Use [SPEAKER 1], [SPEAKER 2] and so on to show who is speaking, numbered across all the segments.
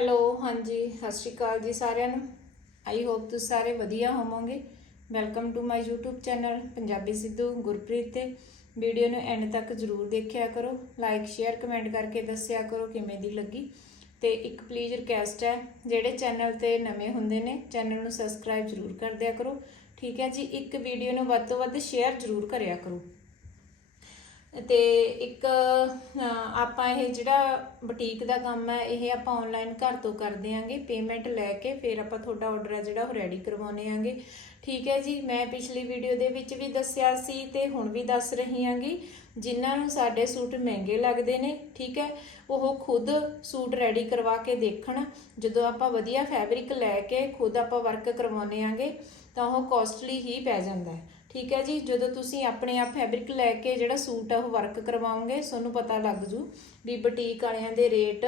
[SPEAKER 1] Hello ਹਾਂਜੀ, ਸਤਿ ਸ਼੍ਰੀ ਅਕਾਲ ਜੀ ਸਾਰਿਆਂ ਨੂੰ। ਆਈ ਹੋਪ ਤੁਸੀਂ ਸਾਰੇ ਵਧੀਆ ਹੋਵੋਗੇ। Welcome to my YouTube channel Punjabi Sidhu Gurpreet ਤੇ। ਵੀਡੀਓ ਨੂੰ ਐਂਡ ਤੱਕ ਜਰੂਰ ਦੇਖਿਆ ਕਰੋ। ਲਾਈਕ ਸ਼ੇਅਰ ਕਮੈਂਟ ਕਰਕੇ ਦੱਸਿਆ ਕਰੋ ਕਿਵੇਂ ਦੀ ਲੱਗੀ। ਤੇ ਇੱਕ ਪਲੀਜ਼ ਰਿਕਵੈਸਟ ਹੈ, ਜਿਹੜੇ ਚੈਨਲ ਤੇ ਨਵੇਂ ਹੁੰਦੇ ਨੇ ਚੈਨਲ ਨੂੰ ਸਬਸਕ੍ਰਾਈਬ ਜਰੂਰ ਕਰ ਦਿਆ ਕਰੋ। ਠੀਕ ਹੈ ਜੀ, ਇੱਕ ਵੀਡੀਓ ਨੂੰ ਵੱਧ ਤੋਂ ਵੱਧ ਸ਼ੇਅਰ ਜਰੂਰ ਕਰਿਆ ਕਰੋ। ਤੇ ਇੱਕ ਆਪਾਂ ਇਹ ਜਿਹੜਾ ਬੁਟੀਕ ਦਾ ਕੰਮ ਹੈ, ਇਹ ਆਪਾਂ ਆਨਲਾਈਨ ਘਰ ਤੋਂ ਕਰਦੇ ਆਂਗੇ ਪੇਮੈਂਟ ਲੈ ਕੇ ਫਿਰ ਆਪਾਂ ਤੁਹਾਡਾ ਆਰਡਰ ਹੈ ਜਿਹੜਾ ਉਹ ਰੈਡੀ ਕਰਵਾਉਨੇ ਆਂਗੇ। ਠੀਕ ਹੈ ਜੀ, ਮੈਂ ਪਿਛਲੀ ਵੀਡੀਓ ਦੇ ਵਿੱਚ ਵੀ ਦੱਸਿਆ ਸੀ ਤੇ ਹੁਣ ਵੀ ਦੱਸ ਰਹੀ ਆਂਗੀ, ਜਿਨ੍ਹਾਂ ਨੂੰ ਸਾਡੇ ਸੂਟ ਮਹਿੰਗੇ ਲੱਗਦੇ ਨੇ, ਠੀਕ ਹੈ, ਉਹ ਖੁਦ ਸੂਟ ਰੈਡੀ ਕਰਵਾ ਕੇ ਦੇਖਣ। ਜਦੋਂ ਆਪਾਂ ਵਧੀਆ ਫੈਬਰਿਕ ਲੈ ਕੇ ਖੁਦ ਆਪਾਂ ਵਰਕ ਕਰਵਾਉਨੇ ਆਂਗੇ, ਤਾਂ ਉਹ ਕੋਸਟਲੀ ਹੀ ਪੈ ਜਾਂਦਾ ਹੈ। ਠੀਕ ਹੈ ਜੀ, ਜਦੋਂ ਤੁਸੀਂ ਆਪਣੇ ਆਪ ਫੈਬਰਿਕ ਲੈ ਕੇ ਜਿਹੜਾ ਸੂਟ ਆ ਉਹ ਵਰਕ ਕਰਵਾਓਗੇ, ਤੁਹਾਨੂੰ ਪਤਾ ਲੱਗ ਜੂ ਵੀ ਬੁਟੀਕ ਵਾਲਿਆਂ ਦੇ ਰੇਟ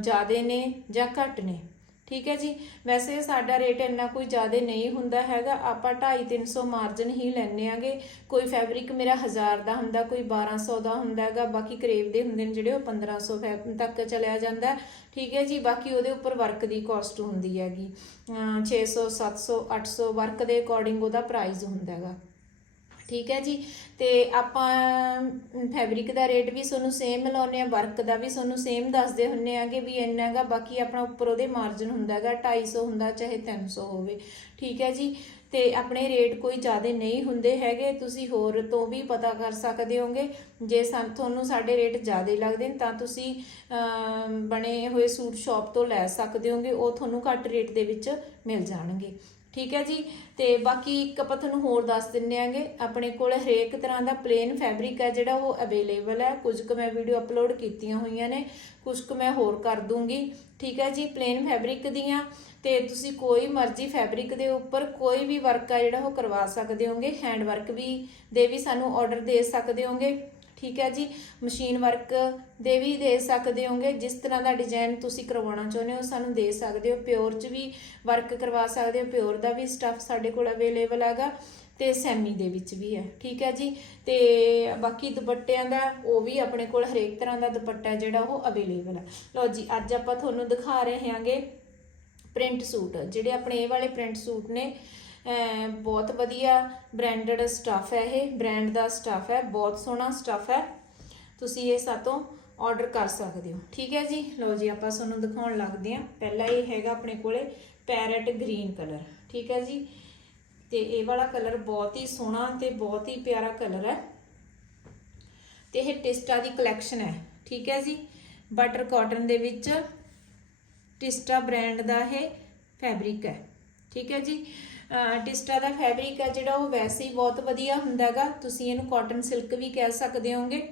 [SPEAKER 1] ਜ਼ਿਆਦੇ ਨੇ ਜਾਂ ਘੱਟ ਨੇ। ਠੀਕ ਹੈ ਜੀ? ਵੈਸੇ ਸਾਡਾ ਰੇਟ ਇੰਨਾ ਕੋਈ ਜ਼ਿਆਦਾ ਨਹੀਂ ਹੁੰਦਾ ਹੈਗਾ। ਆਪਾਂ 2.5 300 ਮਾਰਜਨ ਹੀ ਲੈਣੇ ਆਗੇ। ਕੋਈ ਫੈਬਰਿਕ ਮੇਰਾ 1000 ਦਾ ਹੁੰਦਾ, ਕੋਈ 1200 ਦਾ ਹੁੰਦਾ ਹੈਗਾ। ਬਾਕੀ ਕਰੇਵ ਦੇ ਹੁੰਦੇ ਨੇ ਜਿਹੜੇ ਉਹ 1500 ਫੈ- ਤੱਕ ਚਲਿਆ ਜਾਂਦਾ। ਠੀਕ ਹੈ ਜੀ? ਬਾਕੀ ਉਹਦੇ ਉੱਪਰ ਵਰਕ ਦੀ ਕਾਸਟ ਹੁੰਦੀ ਹੈਗੀ। ਅਮ 600 700 800 ਵਰਕ ਦੇ ਅਕੋਰਡਿੰਗ ਉਹਦਾ ਪ੍ਰਾਈਸ ਹੁੰਦਾ ਹੈਗਾ। ਠੀਕ ਹੈ ਜੀ। ਤੇ ਆਪਾਂ ਫੈਬਰਿਕ ਦਾ ਰੇਟ ਵੀ ਤੁਹਾਨੂੰ ਸੇਮ ਮਿਲਾਉਂਦੇ ਆ ਵਰਕ ਦਾ ਵੀ ਤੁਹਾਨੂੰ ਸੇਮ ਦੱਸਦੇ ਹੁੰਨੇ ਕਿ ਵੀ ਇੰਨਾ ਹੈਗਾ, ਬਾਕੀ ਆਪਣਾ ਉੱਪਰ ਉਹਦੇ ਮਾਰਜਨ ਹੁੰਦਾ ਹੈਗਾ 250 ਹੁੰਦਾ, ਚਾਹੇ 300 ਹੋਵੇ। ਠੀਕ ਹੈ ਜੀ। ਤੇ ਆਪਣੇ ਰੇਟ ਕੋਈ ਜ਼ਿਆਦਾ ਨਹੀਂ ਹੁੰਦੇ ਹੈਗੇ, ਤੁਸੀਂ ਹੋਰ ਤੋਂ ਵੀ ਪਤਾ ਕਰ ਸਕਦੇ ਹੋਗੇ। ਜੇ ਸਾਨੂੰ, ਤੁਹਾਨੂੰ ਸਾਡੇ ਰੇਟ ਜ਼ਿਆਦਾ ਲੱਗਦੇ ਨੇ, ਤਾਂ ਤੁਸੀਂ ਬਣੇ ਹੋਏ ਸੂਟ ਸ਼ਾਪ ਤੋਂ ਲੈ ਸਕਦੇ ਹੋਗੇ, ਉਹ ਤੁਹਾਨੂੰ ਘੱਟ ਰੇਟ ਦੇ ਵਿੱਚ ਮਿਲ ਜਾਣਗੇ। ਠੀਕ ਹੈ ਜੀ? ਤੇ ਬਾਕੀ ਇੱਕ ਆਪਾਂ ਤੁਹਾਨੂੰ ਹੋਰ ਦੱਸ ਦਿੰਨੇ ਆਂਗੇ ਆਪਣੇ ਕੋਲ ਹਰੇਕ ਤਰ੍ਹਾਂ ਦਾ ਪਲੇਨ ਫੈਬਰਿਕ ਹੈ ਜਿਹੜਾ ਉਹ ਅਵੇਲੇਬਲ ਹੈ। ਕੁਝ ਕੁ ਮੈਂ ਵੀਡੀਓ ਅਪਲੋਡ ਕੀਤੀਆਂ ਹੋਈਆਂ ਨੇ, ਕੁਝ ਕੁ ਮੈਂ ਹੋਰ ਕਰ ਦੂੰਗੀ। ਠੀਕ ਹੈ ਜੀ? ਪਲੇਨ ਫੈਬਰਿਕ ਦੀਆਂ ਤੇ ਤੁਸੀਂ ਕੋਈ ਮਰਜ਼ੀ ਫੈਬਰਿਕ ਦੇ ਉੱਪਰ ਕੋਈ ਵੀ ਵਰਕ ਆ ਜਿਹੜਾ ਉਹ ਕਰਵਾ ਸਕਦੇ ਹੋਗੇ। ਹੈਂਡ ਵਰਕ ਵੀ ਦੇ ਵੀ ਸਾਨੂੰ ਆਰਡਰ ਦੇ ਸਕਦੇ ਹੋਗੇ। ਠੀਕ ਹੈ ਜੀ? ਮਸ਼ੀਨ ਵਰਕ ਦੇ ਵੀ ਦੇ ਸਕਦੇ ਹੋਗੇ। ਜਿਸ ਤਰ੍ਹਾਂ ਦਾ ਡਿਜ਼ਾਈਨ ਤੁਸੀਂ ਕਰਵਾਉਣਾ ਚਾਹੁੰਦੇ ਹੋ, ਸਾਨੂੰ ਦੇ ਸਕਦੇ ਹੋ। ਪਿਓਰ 'ਚ ਵੀ ਵਰਕ ਕਰਵਾ ਸਕਦੇ ਹੋ। ਪਿਓਰ ਦਾ ਵੀ ਸਟੱਫ ਸਾਡੇ ਕੋਲ ਅਵੇਲੇਬਲ ਹੈਗਾ ਤੇ ਸੈਮੀ ਦੇ ਵਿੱਚ ਵੀ ਹੈ। ਠੀਕ ਹੈ ਜੀ? ਤੇ ਬਾਕੀ ਦੁਪੱਟਿਆਂ ਦਾ, ਉਹ ਵੀ ਆਪਣੇ ਕੋਲ ਹਰੇਕ ਤਰ੍ਹਾਂ ਦਾ ਦੁਪੱਟਾ ਜਿਹੜਾ ਉਹ ਅਵੇਲੇਬਲ ਹੈ। ਲਓ ਜੀ, ਅੱਜ ਆਪਾਂ ਤੁਹਾਨੂੰ ਦਿਖਾ ਰਹੇ ਹਾਂਗੇ ਪ੍ਰਿੰਟ ਸੂਟ ਜਿਹੜੇ ਆਪਣੇ ਇਹ ਵਾਲੇ ਪ੍ਰਿੰਟ ਸੂਟ ਨੇ ਬਹੁਤ ਵਧੀਆ ਬ੍ਰਾਂਡਡ ਸਟੱਫ ਹੈ ਇਹ ਬ੍ਰਾਂਡ ਦਾ ਸਟੱਫ ਹੈ, ਬਹੁਤ ਸੋਹਣਾ ਸਟੱਫ ਹੈ। ਤੁਸੀਂ ਇਹ ਸਾਤੋਂ ਆਰਡਰ ਕਰ ਸਕਦੇ ਹੋ। ਠੀਕ ਹੈ ਜੀ? ਲਓ ਜੀ, ਆਪਾਂ ਤੁਹਾਨੂੰ ਦਿਖਾਉਣ ਲੱਗਦੇ ਹਾਂ। ਪਹਿਲਾ ਇਹ ਹੈਗਾ ਆਪਣੇ ਕੋਲੇ ਪੈਰਟ ਗ੍ਰੀਨ ਕਲਰ ਠੀਕ ਹੈ ਜੀ? ਤੇ ਇਹ ਵਾਲਾ ਕਲਰ ਬਹੁਤ ਹੀ ਸੋਹਣਾ ਤੇ ਬਹੁਤ ਹੀ ਪਿਆਰਾ ਕਲਰ ਹੈ। ਤੇ ਇਹ ਟਿਸਟਾ ਦੀ ਕਲੈਕਸ਼ਨ ਹੈ। ਠੀਕ ਹੈ ਜੀ? ਬਟਰ ਕਾਟਨ ਦੇ ਵਿੱਚ ਟਿਸਟਾ ਬ੍ਰਾਂਡ ਦਾ ਇਹ ਫੈਬਰਿਕ ਹੈ। ਠੀਕ ਹੈ ਜੀ? ਟਿਸਟਾ ਦਾ ਫੈਬਰਿਕ ਹੈ ਜਿਹੜਾ ਉਹ ਵੈਸੇ ਹੀ ਬਹੁਤ ਵਧੀਆ ਹੁੰਦਾਗਾ ਤੁਸੀਂ ਇਹਨੂੰ ਕਾਟਨ ਸਿਲਕ ਵੀ ਕਹਿ ਸਕਦੇ ਹੋਗੇ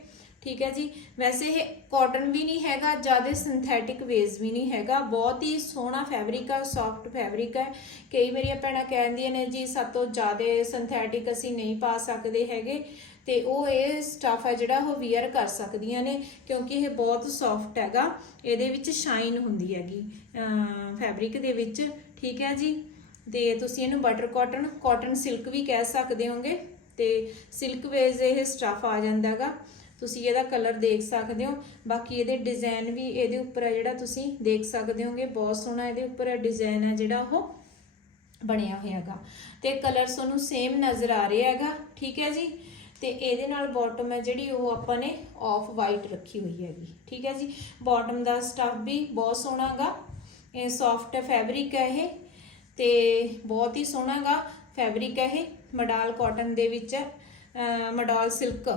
[SPEAKER 1] ਠੀਕ ਹੈ ਜੀ। ਵੈਸੇ ਇਹ ਕਾਟਨ ਵੀ ਨਹੀਂ ਹੈਗਾ, ਜ਼ਿਆਦਾ ਸਿੰਥੈਟਿਕ ਵੇਜ਼ ਵੀ ਨਹੀਂ ਹੈਗਾ। ਬਹੁਤ ਹੀ ਸੋਹਣਾ ਫੈਬਰਿਕ ਆ ਸੌਫਟ ਫੈਬਰਿਕ ਹੈ ਕਈ ਮੇਰੀਆਂ ਭੈਣਾਂ ਕਹਿੰਦੀਆਂ ਨੇ ਜੀ ਸਭ ਤੋਂ ਜ਼ਿਆਦਾ ਸਿੰਥੈਟਿਕ ਅਸੀਂ ਨਹੀਂ ਪਾ ਸਕਦੇ ਹੈਗੇ। ਤੇ ਉਹ ਇਹ ਸਟਫ ਹੈ ਜਿਹੜਾ ਉਹ ਵੀਅਰ ਕਰ ਸਕਦੀਆਂ ਨੇ, ਕਿਉਂਕਿ ਇਹ ਬਹੁਤ ਸੌਫਟ ਹੈਗਾ। ਇਹਦੇ ਵਿੱਚ ਸ਼ਾਈਨ ਹੁੰਦੀ ਹੈਗੀ ਫੈਬਰਿਕ ਦੇ ਵਿੱਚ। ਠੀਕ ਹੈ ਜੀ। ਤੇ ਤੁਸੀਂ ਇਹਨੂੰ ਬਟਰ ਕਾਟਨ ਕਾਟਨ ਸਿਲਕ ਵੀ ਕਹਿ ਸਕਦੇ ਹੋਗੇ, ਤੇ ਸਿਲਕ ਵੇਜ਼ ਇਹ ਸਟਫ ਆ ਜਾਂਦਾ ਹੈਗਾ ਤੁਸੀਂ ਇਹਦਾ ਕਲਰ ਦੇਖ ਸਕਦੇ ਹੋ। ਬਾਕੀ ਇਹਦੇ ਡਿਜ਼ਾਈਨ ਵੀ ਇਹਦੇ ਉੱਪਰ ਹੈ ਜਿਹੜਾ ਤੁਸੀਂ ਦੇਖ ਸਕਦੇ ਹੋਗੇ। ਬਹੁਤ ਸੋਹਣਾ ਇਹਦੇ ਉੱਪਰ ਡਿਜ਼ਾਈਨ ਹੈ ਜਿਹੜਾ ਉਹ ਬਣਿਆ ਹੋਇਆ ਹੈਗਾ ਤੇ ਕਲਰ ਤੁਹਾਨੂੰ ਸੇਮ ਨਜ਼ਰ ਆ ਰਿਹਾ ਹੈਗਾ ਠੀਕ ਹੈ ਜੀ? ਤੇ ਇਹਦੇ ਨਾਲ ਬਾਟਮ ਹੈ ਜਿਹੜੀ ਉਹ ਆਪਾਂ ਨੇ ਆਫ ਵਾਈਟ ਰੱਖੀ ਹੋਈ ਹੈਗੀ, ਠੀਕ ਹੈ ਜੀ? ਬਾਟਮ ਦਾ ਸਟੱਫ ਵੀ ਬਹੁਤ ਸੋਹਣਾ ਹੈਗਾ ਇਹ ਸੌਫਟ ਫੈਬਰਿਕ ਹੈ ਇਹ। ਤੇ ਬਹੁਤ ਹੀ ਸੋਹਣਾ ਹੈਗਾ ਫੈਬਰਿਕ ਹੈ ਇਹ, ਮਡਾਲ ਕਾਟਨ ਦੇ ਵਿੱਚ ਹੈ ਮਡਾਲ ਸਿਲਕ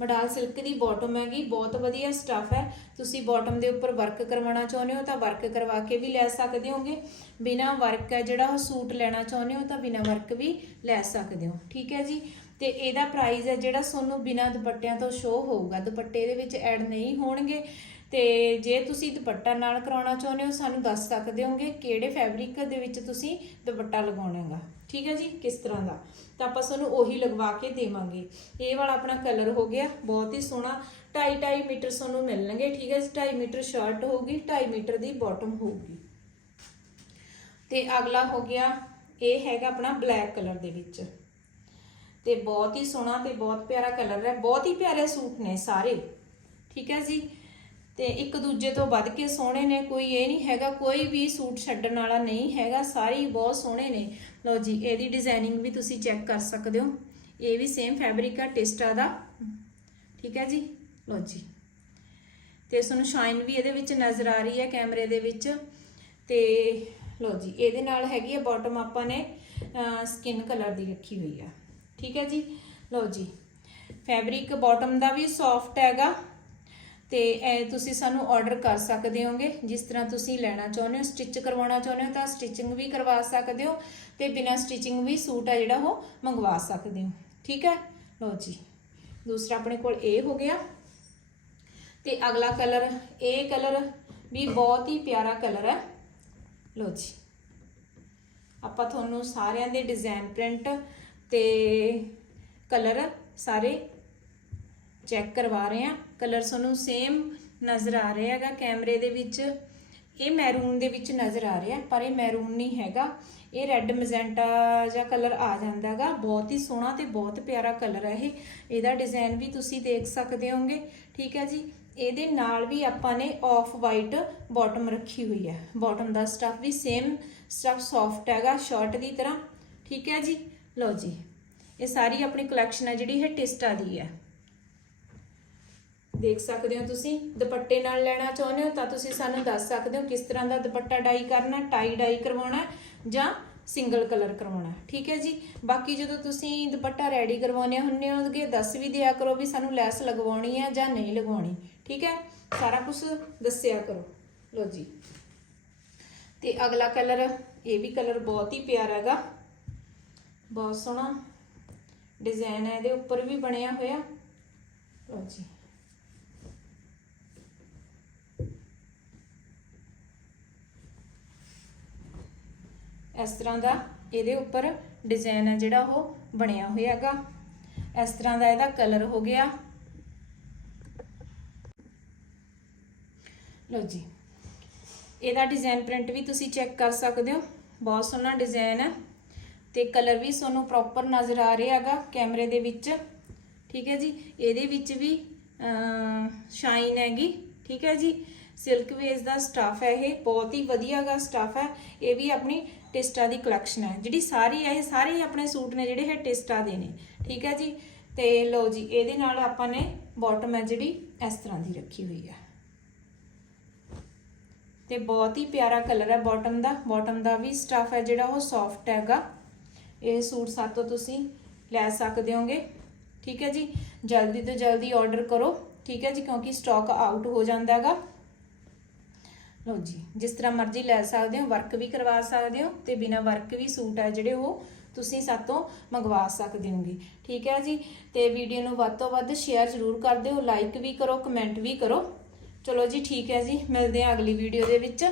[SPEAKER 1] ਮਡਾਲ ਸਿਲਕ ਦੀ ਬਾਟਮ ਹੈਗੀ, ਬਹੁਤ ਵਧੀਆ ਸਟਫ ਹੈ। ਤੁਸੀਂ ਬਾਟਮ ਦੇ ਉੱਪਰ ਵਰਕ ਕਰਵਾਉਣਾ ਚਾਹੁੰਦੇ ਹੋ ਤਾਂ ਵਰਕ ਕਰਵਾ ਕੇ ਵੀ ਲੈ ਸਕਦੇ ਹੋਗੇ। ਬਿਨਾ ਵਰਕ ਹੈ ਜਿਹੜਾ ਉਹ ਸੂਟ ਲੈਣਾ ਚਾਹੁੰਦੇ ਹੋ ਤਾਂ ਬਿਨਾ ਵਰਕ ਵੀ ਲੈ ਸਕਦੇ ਹੋ। ਠੀਕ ਹੈ ਜੀ? ਤੇ ਇਹਦਾ ਪ੍ਰਾਈਸ ਹੈ ਜਿਹੜਾ ਤੁਹਾਨੂੰ ਬਿਨਾ ਦੁਪੱਟਿਆਂ ਤੋਂ ਸ਼ੋ ਹੋਊਗਾ। ਦੁਪੱਟੇ ਇਹਦੇ ਵਿੱਚ ਐਡ ਨਹੀਂ ਹੋਣਗੇ। ਤੇ ਜੇ ਤੁਸੀਂ ਦੁਪੱਟਾ ਨਾਲ ਕਰਾਉਣਾ ਚਾਹੁੰਦੇ ਹੋ, ਸਾਨੂੰ ਦੱਸ ਸਕਦੇ ਹੋਗੇ ਕਿਹੜੇ ਫੈਬਰਿਕ ਦੇ ਵਿੱਚ ਤੁਸੀਂ ਦੁਪੱਟਾ ਲਗਾਉਣਾ ਠੀਕ ਹੈ ਜੀ? ਕਿਸ ਤਰ੍ਹਾਂ ਦਾ? ਤਾਂ ਆਪਾਂ ਤੁਹਾਨੂੰ ਉਹੀ ਲਗਵਾ ਕੇ ਦੇਵਾਂਗੇ। ਇਹ ਵਾਲਾ ਆਪਣਾ ਕਲਰ ਹੋ ਗਿਆ, ਬਹੁਤ ਹੀ ਸੋਹਣਾ। 2.5 2.5 ਮੀਟਰ ਤੁਹਾਨੂੰ ਮਿਲਣਗੇ, ਠੀਕ ਹੈ ਜੀ? 2.5 ਮੀਟਰ ਸ਼ਰਟ ਹੋਊਗੀ 2.5 ਮੀਟਰ ਦੀ ਬਾਟਮ ਹੋਊਗੀ। ਤੇ ਅਗਲਾ ਹੋ ਗਿਆ, ਇਹ ਹੈਗਾ ਆਪਣਾ ਬਲੈਕ ਕਲਰ ਦੇ ਵਿੱਚ। ਤੇ ਬਹੁਤ ਹੀ ਸੋਹਣਾ ਤੇ ਬਹੁਤ ਪਿਆਰਾ ਕਲਰ ਹੈ। ਬਹੁਤ ਹੀ ਪਿਆਰੇ ਸੂਟ ਨੇ ਸਾਰੇ। ਠੀਕ ਹੈ ਜੀ? ਤੇ ਇੱਕ ਦੂਜੇ ਤੋਂ ਵੱਧ ਕੇ ਸੋਹਣੇ ਨੇ, ਕੋਈ ਇਹ ਨਹੀਂ ਹੈਗਾ, ਕੋਈ ਵੀ ਸੂਟ ਛੱਡਣ ਵਾਲਾ ਨਹੀਂ ਹੈਗਾ, ਸਾਰੇ ਹੀ ਬਹੁਤ ਸੋਹਣੇ ਨੇ। ਲਓ ਜੀ, ਇਹਦੀ ਡਿਜ਼ਾਈਨਿੰਗ ਵੀ ਤੁਸੀਂ ਚੈੱਕ ਕਰ ਸਕਦੇ ਹੋ। ਇਹ ਵੀ ਸੇਮ ਫੈਬਰਿਕ ਆ ਟਿਸਟਾ ਦਾ। ਠੀਕ ਹੈ ਜੀ? ਲਓ ਜੀ। ਤੇ ਤੁਹਾਨੂੰ ਸ਼ਾਈਨ ਵੀ ਇਹਦੇ ਵਿੱਚ ਨਜ਼ਰ ਆ ਰਹੀ ਹੈ ਕੈਮਰੇ ਦੇ ਵਿੱਚ। ਤੇ ਲਓ ਜੀ, ਇਹਦੇ ਨਾਲ ਹੈਗੀ ਹੈ ਬਾਟਮ ਆਪਾਂ ਨੇ ਸਕਿਨ ਕਲਰ ਦੀ ਰੱਖੀ ਹੋਈ ਆ। ਠੀਕ ਹੈ ਜੀ? ਲਓ ਜੀ। ਫੈਬਰਿਕ ਬਾਟਮ ਦਾ ਵੀ ਸੌਫਟ ਹੈਗਾ। ਤੇ ਤੁਸੀਂ ਸਾਨੂੰ ਆਰਡਰ ਕਰ ਸਕਦੇ ਹੋਗੇ। ਜਿਸ ਤਰ੍ਹਾਂ ਤੁਸੀਂ ਲੈਣਾ ਚਾਹੁੰਦੇ ਹੋ ਸਟਿਚ ਕਰਵਾਉਣਾ ਚਾਹੁੰਦੇ ਹੋ ਤਾਂ ਸਟਿਚਿੰਗ ਵੀ ਕਰਵਾ ਸਕਦੇ ਹੋ ਤੇ ਬਿਨਾ ਸਟਿਚਿੰਗ ਵੀ ਸੂਟ ਆ ਜਿਹੜਾ ਉਹ ਮੰਗਵਾ ਸਕਦੇ ਹੋ। ਠੀਕ ਹੈ? ਲਓ ਜੀ। ਦੂਸਰਾ ਆਪਣੇ ਕੋਲ ਇਹ ਹੋ ਗਿਆ। ਤੇ ਅਗਲਾ ਕਲਰ ਇਹ ਕਲਰ ਵੀ ਬਹੁਤ ਹੀ ਪਿਆਰਾ ਕਲਰ ਹੈ। ਲਓ ਜੀ। ਆਪਾਂ ਤੁਹਾਨੂੰ ਸਾਰਿਆਂ ਦੇ ਡਿਜ਼ਾਈਨ ਪ੍ਰਿੰਟ ਤੇ ਕਲਰ ਸਾਰੇ ਚੈੱਕ ਕਰਵਾ ਰਹੇ ਹਾਂ। ਕਲਰ ਤੁਹਾਨੂੰ ਸੇਮ ਨਜ਼ਰ ਆ ਰਿਹਾ ਹੈਗਾ ਕੈਮਰੇ ਦੇ ਵਿੱਚ। ਇਹ ਮੈਰੂਨ ਦੇ ਵਿੱਚ ਨਜ਼ਰ ਆ ਰਿਹਾ, ਪਰ ਇਹ ਮੈਰੂਨ ਨਹੀਂ ਹੈਗਾ। ਇਹ ਰੈੱਡ ਮੈਜੈਂਟਾ ਜਾਂ ਕਲਰ ਆ ਜਾਂਦਾ ਹੈਗਾ। ਬਹੁਤ ਹੀ ਸੋਹਣਾ ਤੇ ਬਹੁਤ ਪਿਆਰਾ ਕਲਰ ਹੈ ਇਹ। ਇਹਦਾ ਡਿਜ਼ਾਈਨ ਵੀ ਤੁਸੀਂ ਦੇਖ ਸਕਦੇ ਹੋਗੇ ਠੀਕ ਹੈ ਜੀ। ਇਹਦੇ ਨਾਲ ਵੀ ਆਪਾਂ ਨੇ ਆਫ ਵਾਈਟ ਬਾਟਮ ਰੱਖੀ ਹੋਈ ਹੈ। ਬਾਟਮ ਦਾ ਸਟਫ ਵੀ ਸੇਮ ਸਟਫ ਸੌਫਟ ਹੈਗਾ ਸ਼ਰਟ ਦੀ ਤਰ੍ਹਾਂ। ਠੀਕ ਹੈ ਜੀ। ਲਓ ਜੀ। ਇਹ ਸਾਰੀ ਆਪਣੀ ਕਲੈਕਸ਼ਨ ਹੈ ਜਿਹੜੀ ਹੈ ਟਿਸਟਾ ਦੀ ਹੈ। ਦੇਖ ਸਕਦੇ ਹੋ ਤੁਸੀਂ, ਦੁਪੱਟੇ ਨਾਲ ਲੈਣਾ ਚਾਹੁੰਦੇ ਹੋ ਤਾਂ ਤੁਸੀਂ ਸਾਨੂੰ ਦੱਸ ਸਕਦੇ ਹੋ ਕਿਸ ਤਰ੍ਹਾਂ ਦਾ ਦੁਪੱਟਾ ਡਾਈ ਕਰਨਾ ਟਾਈ ਡਾਈ ਕਰਵਾਉਣਾ ਜਾਂ ਸਿੰਗਲ ਕਲਰ ਕਰਵਾਉਣਾ, ਠੀਕ ਹੈ ਜੀ? ਬਾਕੀ ਜਦੋਂ ਤੁਸੀਂ ਦੁਪੱਟਾ ਰੈਡੀ ਕਰਵਾਉਣੇ ਹੁੰਦੇ ਹੋਗੇ ਦੱਸ ਵੀ ਦਿਆ ਕਰੋ ਵੀ ਸਾਨੂੰ ਲੈਸ ਲਗਵਾਉਣੀ ਹੈ ਜਾਂ ਨਹੀਂ ਲਗਵਾਉਣੀ, ਠੀਕ ਹੈ? ਸਾਰਾ ਕੁਝ ਦੱਸਿਆ ਕਰੋ। ਲੋ ਜੀ। ਤੇ ਅਗਲਾ ਕਲਰ ਇਹ ਵੀ ਕਲਰ ਬਹੁਤ ਹੀ ਪਿਆਰਾ ਹੈਗਾ। ਬਹੁਤ ਸੋਹਣਾ ਡਿਜ਼ਾਈਨ ਹੈ, ਇਹਦੇ ਉੱਪਰ ਵੀ ਬਣਿਆ ਹੋਇਆ। ਲੋ ਜੀ। ਇਸ ਤਰ੍ਹਾਂ ਦਾ ਇਹਦੇ ਉੱਪਰ ਡਿਜ਼ਾਈਨ ਹੈ ਜਿਹੜਾ ਉਹ ਬਣਿਆ ਹੋਇਆ ਹੈਗਾ ਇਸ ਤਰ੍ਹਾਂ ਦਾ ਇਹਦਾ ਕਲਰ ਹੋ ਗਿਆ। ਲਓ ਜੀ। ਇਹਦਾ ਡਿਜ਼ਾਈਨ ਪ੍ਰਿੰਟ ਵੀ ਤੁਸੀਂ ਚੈੱਕ ਕਰ ਸਕਦੇ ਹੋ। ਬਹੁਤ ਸੋਹਣਾ ਡਿਜ਼ਾਈਨ ਹੈ ਤੇ ਕਲਰ ਵੀ ਤੁਹਾਨੂੰ ਪ੍ਰੋਪਰ ਨਜ਼ਰ ਆ ਰਿਹਾ ਹੈਗਾ ਕੈਮਰੇ ਦੇ ਵਿੱਚ। ਠੀਕ ਹੈ ਜੀ। ਇਹਦੇ ਵਿੱਚ ਵੀ ਸ਼ਾਈਨ ਹੈਗੀ। ਠੀਕ ਹੈ ਜੀ। ਸਿਲਕ ਵੇਸ ਦਾ ਸਟਾਫ ਹੈ ਇਹ, ਬਹੁਤ ਹੀ ਵਧੀਆਗਾ ਸਟਾਫ ਹੈ। ਇਹ ਵੀ ਆਪਣੀ ਟਿਸਟਾ ਦੀ ਕਲੈਕਸ਼ਨ ਹੈ। ਜਿਹੜੀ ਸਾਰੀ ਹੈ, ਇਹ ਸਾਰੇ ਹੀ ਆਪਣੇ ਸੂਟ ਨੇ ਜਿਹੜੇ ਇਹ ਟਿਸਟਾ ਦੇ ਨੇ। ਠੀਕ ਹੈ ਜੀ? ਤੇ ਲਓ ਜੀ, ਇਹਦੇ ਨਾਲ ਆਪਾਂ ਨੇ ਬਾਟਮ ਹੈ ਜਿਹੜੀ, ਇਸ ਤਰ੍ਹਾਂ ਦੀ ਰੱਖੀ ਹੋਈ ਹੈ। ਤੇ ਬਹੁਤ ਹੀ ਪਿਆਰਾ ਕਲਰ ਹੈ ਬਾਟਮ ਦਾ। ਬਾਟਮ ਦਾ ਵੀ ਸਟਫ ਹੈ ਜਿਹੜਾ, ਉਹ ਸੌਫਟ ਹੈਗਾ। ਇਹ ਸੂਟ ਸਾਤੋਂ ਤੁਸੀਂ ਲੈ ਸਕਦੇ ਹੋਗੇ। ਠੀਕ ਹੈ ਜੀ? ਜਲਦੀ ਤੋਂ ਜਲਦੀ ਆਰਡਰ ਕਰੋ। ਠੀਕ ਹੈ ਜੀ? ਕਿਉਂਕਿ ਸਟਾਕ ਆਊਟ ਹੋ ਜਾਂਦਾ ਹੈਗਾ। ਲਓ ਜੀ, ਜਿਸ ਤਰ੍ਹਾਂ ਮਰਜ਼ੀ ਲੈ ਸਕਦੇ ਹੋ ਵਰਕ ਵੀ ਕਰਵਾ ਸਕਦੇ ਹੋ ਤੇ ਬਿਨਾ ਵਰਕ ਵੀ ਸੂਟ ਹੈ ਜਿਹੜੇ ਉਹ ਤੁਸੀਂ ਸਾਤੋਂ ਮੰਗਵਾ ਸਕਦੇ ਹੋਗੇ। ਠੀਕ ਹੈ ਜੀ, ਤੇ ਵੀਡੀਓ ਨੂੰ ਵੱਧ ਤੋਂ ਵੱਧ ਸ਼ੇਅਰ ਜ਼ਰੂਰ ਕਰ ਦਿਓ ਲਾਈਕ ਵੀ ਕਰੋ ਕਮੈਂਟ ਵੀ ਕਰੋ। ਚਲੋ ਜੀ, ਠੀਕ ਹੈ ਜੀ, ਮਿਲਦੇ ਹਾਂ ਅਗਲੀ ਵੀਡੀਓ ਦੇ ਵਿੱਚ।